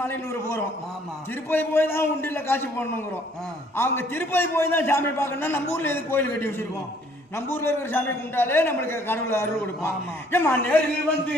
மலையனூர் போறோம். ஆமா. திருப்பதி போய் தான் உண்டில காசு போடணுங்கிறோம். அவங்க திருப்பதி போய் தான் சாமி பார்க்கணும்னா நம்ம ஊர்ல எது கோயில் கட்டி வச்சிருக்கோம்? நம்ம ஊர்ல இருக்கிற சாமி கும்பிட்டாலே நம்மளுக்கு கடவுள் அருள் கொடுப்பான். ஏமா நேரில் வந்து